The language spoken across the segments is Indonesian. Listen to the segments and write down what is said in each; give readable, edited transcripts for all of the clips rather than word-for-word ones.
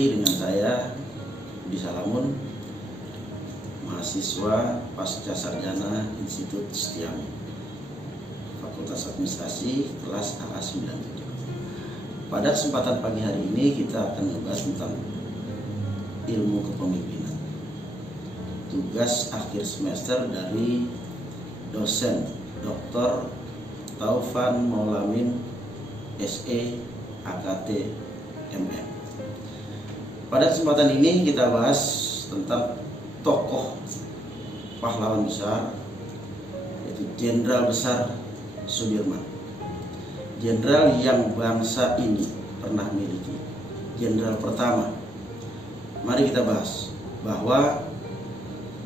lagi dengan saya Budi Salamun, mahasiswa pasca sarjana Institut Setiami, Fakultas Administrasi, kelas AA97. Pada kesempatan pagi hari ini kita akan membahas tentang ilmu kepemimpinan, tugas akhir semester dari dosen Dr. Taufan Maulamin SE AKT MM. Pada kesempatan ini kita bahas tentang tokoh pahlawan besar, yaitu Jenderal Besar Sudirman. Jenderal yang bangsa ini pernah miliki, jenderal pertama. Mari kita bahas bahwa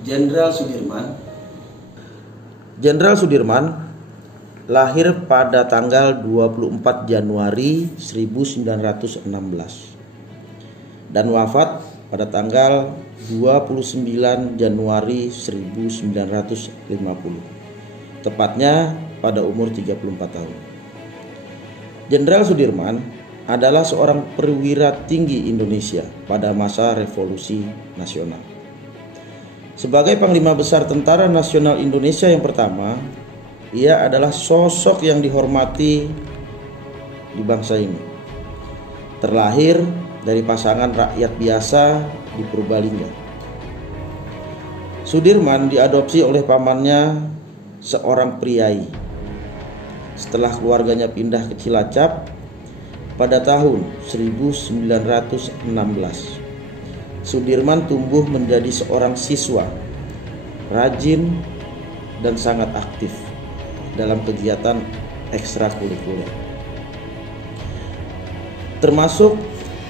Jenderal Sudirman lahir pada tanggal 24 Januari 1916 dan wafat pada tanggal 29 Januari 1950, tepatnya pada umur 34 tahun. Jenderal Sudirman adalah seorang perwira tinggi Indonesia pada masa Revolusi Nasional. Sebagai Panglima Besar Tentara Nasional Indonesia yang pertama, ia adalah sosok yang dihormati di bangsa ini. Terlahir dari pasangan rakyat biasa di Purbalingga. Sudirman diadopsi oleh pamannya, seorang priai. Setelah keluarganya pindah ke Cilacap pada tahun 1916, Sudirman tumbuh menjadi seorang siswa rajin dan sangat aktif dalam kegiatan ekstrakurikuler, termasuk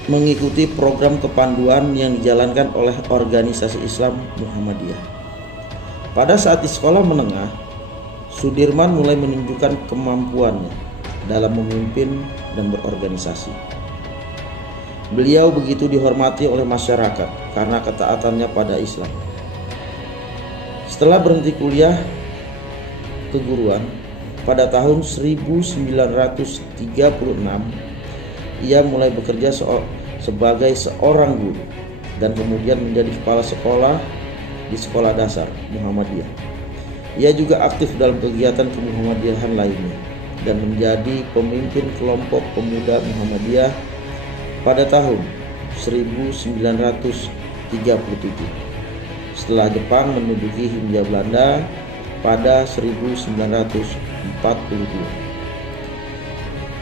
mengikuti program kepanduan yang dijalankan oleh organisasi Islam Muhammadiyah. Pada saat di sekolah menengah, Sudirman mulai menunjukkan kemampuannya dalam memimpin dan berorganisasi. Beliau begitu dihormati oleh masyarakat karena ketaatannya pada Islam. Setelah berhenti kuliah keguruan pada tahun 1936, ia mulai bekerja sebagai seorang guru dan kemudian menjadi kepala sekolah di sekolah dasar Muhammadiyah. Ia juga aktif dalam kegiatan kemuhammadiyahan lainnya dan menjadi pemimpin kelompok pemuda Muhammadiyah pada tahun 1937 setelah Jepang menduduki Hindia Belanda pada 1942.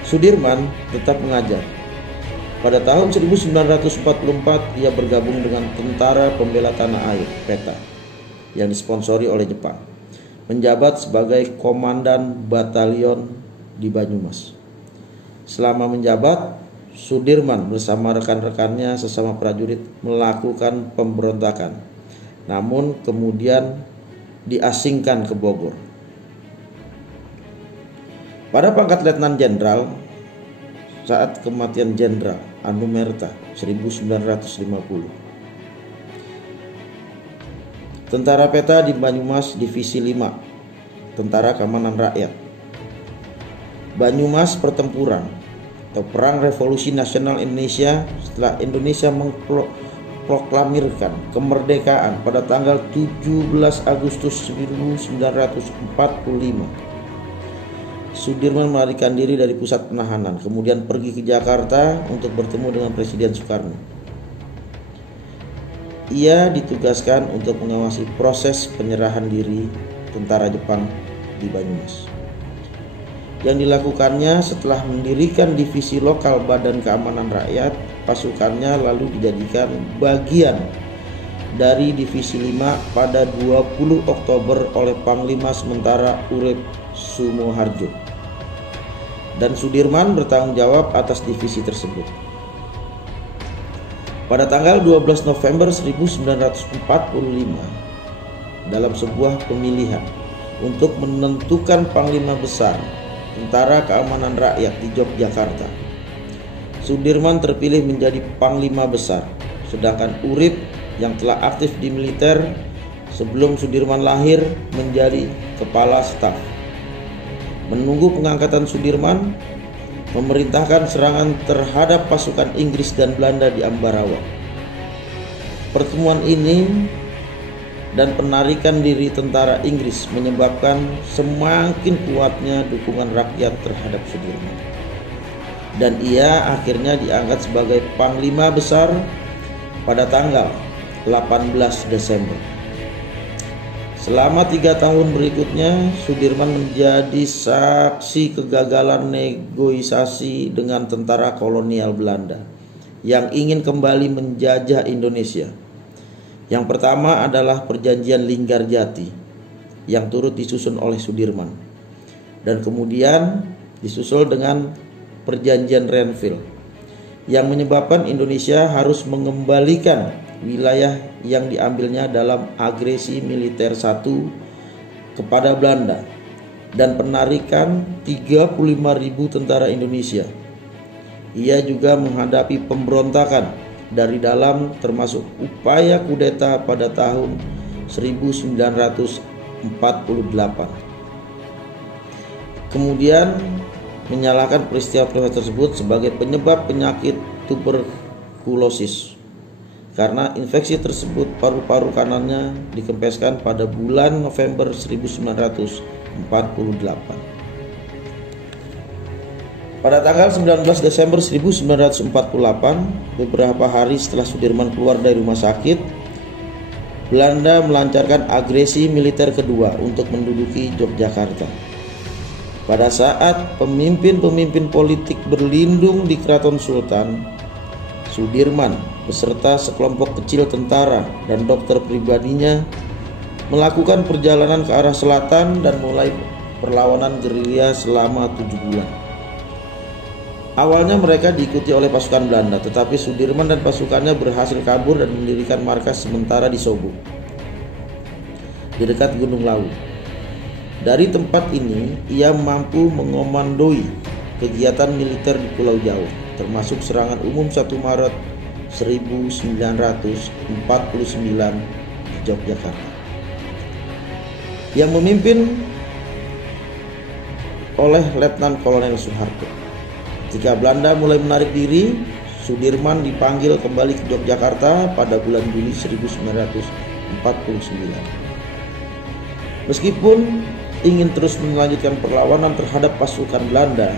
Sudirman tetap mengajar. Pada tahun 1944 ia bergabung dengan Tentara Pembela Tanah Air (PETA) yang disponsori oleh Jepang, menjabat sebagai komandan batalion di Banyumas. Selama menjabat, Sudirman bersama rekan-rekannya sesama prajurit melakukan pemberontakan, namun kemudian diasingkan ke Bogor. Pada pangkat Letnan Jenderal, saat kematian Jenderal Anumerta 1950, Tentara PETA di Banyumas Divisi 5, Tentara Keamanan Rakyat. Banyumas Pertempuran atau Perang Revolusi Nasional Indonesia setelah Indonesia proklamirkan kemerdekaan pada tanggal 17 Agustus 1945. Sudirman melarikan diri dari pusat penahanan, kemudian pergi ke Jakarta untuk bertemu dengan Presiden Soekarno. Ia ditugaskan untuk mengawasi proses penyerahan diri tentara Jepang di Banyumas. Yang dilakukannya setelah mendirikan divisi lokal Badan Keamanan Rakyat, pasukannya lalu dijadikan bagian dari Divisi 5 pada 20 Oktober oleh Panglima Sementara Urip Sumoharjo. Dan Sudirman bertanggung jawab atas divisi tersebut. Pada tanggal 12 November 1945, dalam sebuah pemilihan untuk menentukan Panglima Besar Tentara Keamanan Rakyat di Yogyakarta, Sudirman terpilih menjadi Panglima Besar, sedangkan Urip yang telah aktif di militer sebelum Sudirman lahir menjadi Kepala Staf. Menunggu pengangkatan Sudirman, memerintahkan serangan terhadap pasukan Inggris dan Belanda di Ambarawa. Pertemuan ini dan penarikan diri tentara Inggris menyebabkan semakin kuatnya dukungan rakyat terhadap Sudirman. Dan ia akhirnya diangkat sebagai Panglima Besar pada tanggal 18 Desember. Selama 3 tahun berikutnya, Sudirman menjadi saksi kegagalan negosiasi dengan tentara kolonial Belanda yang ingin kembali menjajah Indonesia. Yang pertama adalah Perjanjian Linggarjati yang turut disusun oleh Sudirman, dan kemudian disusul dengan Perjanjian Renville yang menyebabkan Indonesia harus mengembalikan wilayah yang diambilnya dalam agresi militer 1 kepada Belanda dan penarikan 35.000 tentara Indonesia. Ia juga menghadapi pemberontakan dari dalam, termasuk upaya kudeta pada tahun 1948. Kemudian menyalahkan peristiwa tersebut sebagai penyebab penyakit tuberkulosis. Karena infeksi tersebut, paru-paru kanannya dikempeskan pada bulan November 1948. Pada tanggal 19 Desember 1948, beberapa hari setelah Sudirman keluar dari rumah sakit, Belanda melancarkan agresi militer kedua untuk menduduki Yogyakarta. Pada saat pemimpin-pemimpin politik berlindung di Keraton Sultan, Sudirman beserta sekelompok kecil tentara dan dokter pribadinya melakukan perjalanan ke arah selatan dan mulai perlawanan gerilya selama 7 bulan. Awalnya mereka diikuti oleh pasukan Belanda, tetapi Sudirman dan pasukannya berhasil kabur dan mendirikan markas sementara di Sobo, di dekat Gunung Lawu. Dari tempat ini, ia mampu mengomandoi kegiatan militer di Pulau Jawa, termasuk serangan umum 1 Maret 1949 di Yogyakarta, yang memimpin oleh Letnan Kolonel Soeharto. Ketika Belanda mulai menarik diri, Sudirman dipanggil kembali ke Yogyakarta pada bulan Juli 1949. Meskipun ingin terus melanjutkan perlawanan terhadap pasukan Belanda,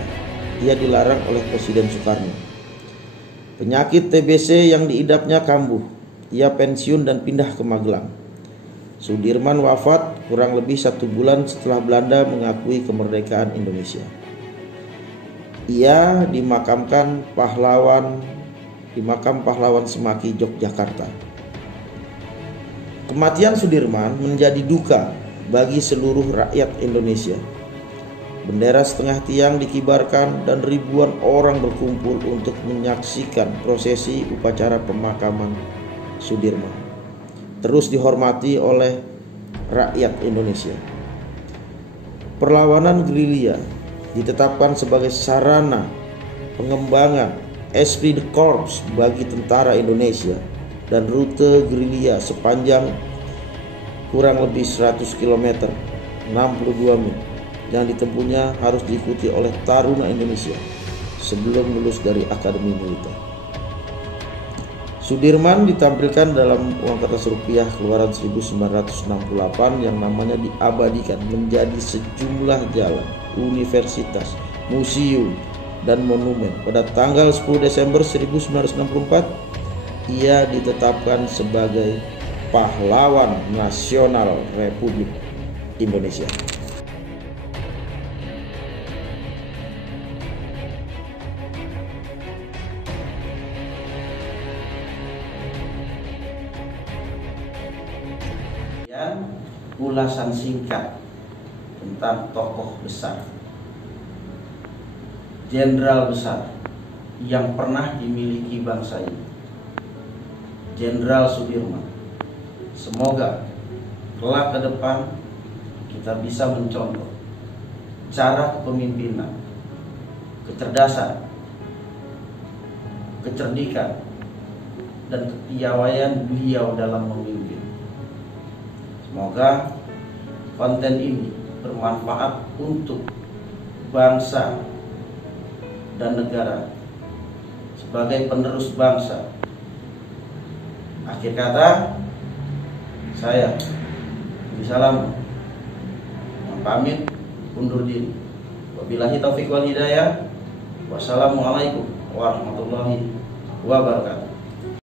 ia dilarang oleh Presiden Soekarno. Penyakit TBC yang diidapnya kambuh. Ia pensiun dan pindah ke Magelang. Sudirman wafat kurang lebih 1 bulan setelah Belanda mengakui kemerdekaan Indonesia. Ia dimakamkan di Makam Pahlawan Semaki, Yogyakarta. Kematian Sudirman menjadi duka bagi seluruh rakyat Indonesia. Bendera setengah tiang dikibarkan dan ribuan orang berkumpul untuk menyaksikan prosesi upacara pemakaman Sudirman, terus dihormati oleh rakyat Indonesia. Perlawanan gerilya ditetapkan sebagai sarana pengembangan esprit de corps bagi tentara Indonesia, dan rute gerilya sepanjang kurang lebih 100 km 62 mil yang ditempuhnya harus diikuti oleh taruna Indonesia sebelum lulus dari Akademi Militer. Sudirman ditampilkan dalam uang kertas rupiah keluaran 1968 yang namanya diabadikan menjadi sejumlah jalan, universitas, museum, dan monumen. Pada tanggal 10 Desember 1964, ia ditetapkan sebagai Pahlawan Nasional Republik Indonesia. Ulasan singkat tentang tokoh besar, jenderal besar yang pernah dimiliki bangsa ini, Jenderal Sudirman. Semoga kelak ke depan kita bisa mencontoh cara kepemimpinan, kecerdasan, kecerdikan, dan kepiawaian beliau dalam memimpin. Semoga konten ini bermanfaat untuk bangsa dan negara, sebagai penerus bangsa. Akhir kata, saya Salam pamit undur diri. Wabillahi taufiq wal hidayah. Wassalamualaikum warahmatullahi wabarakatuh.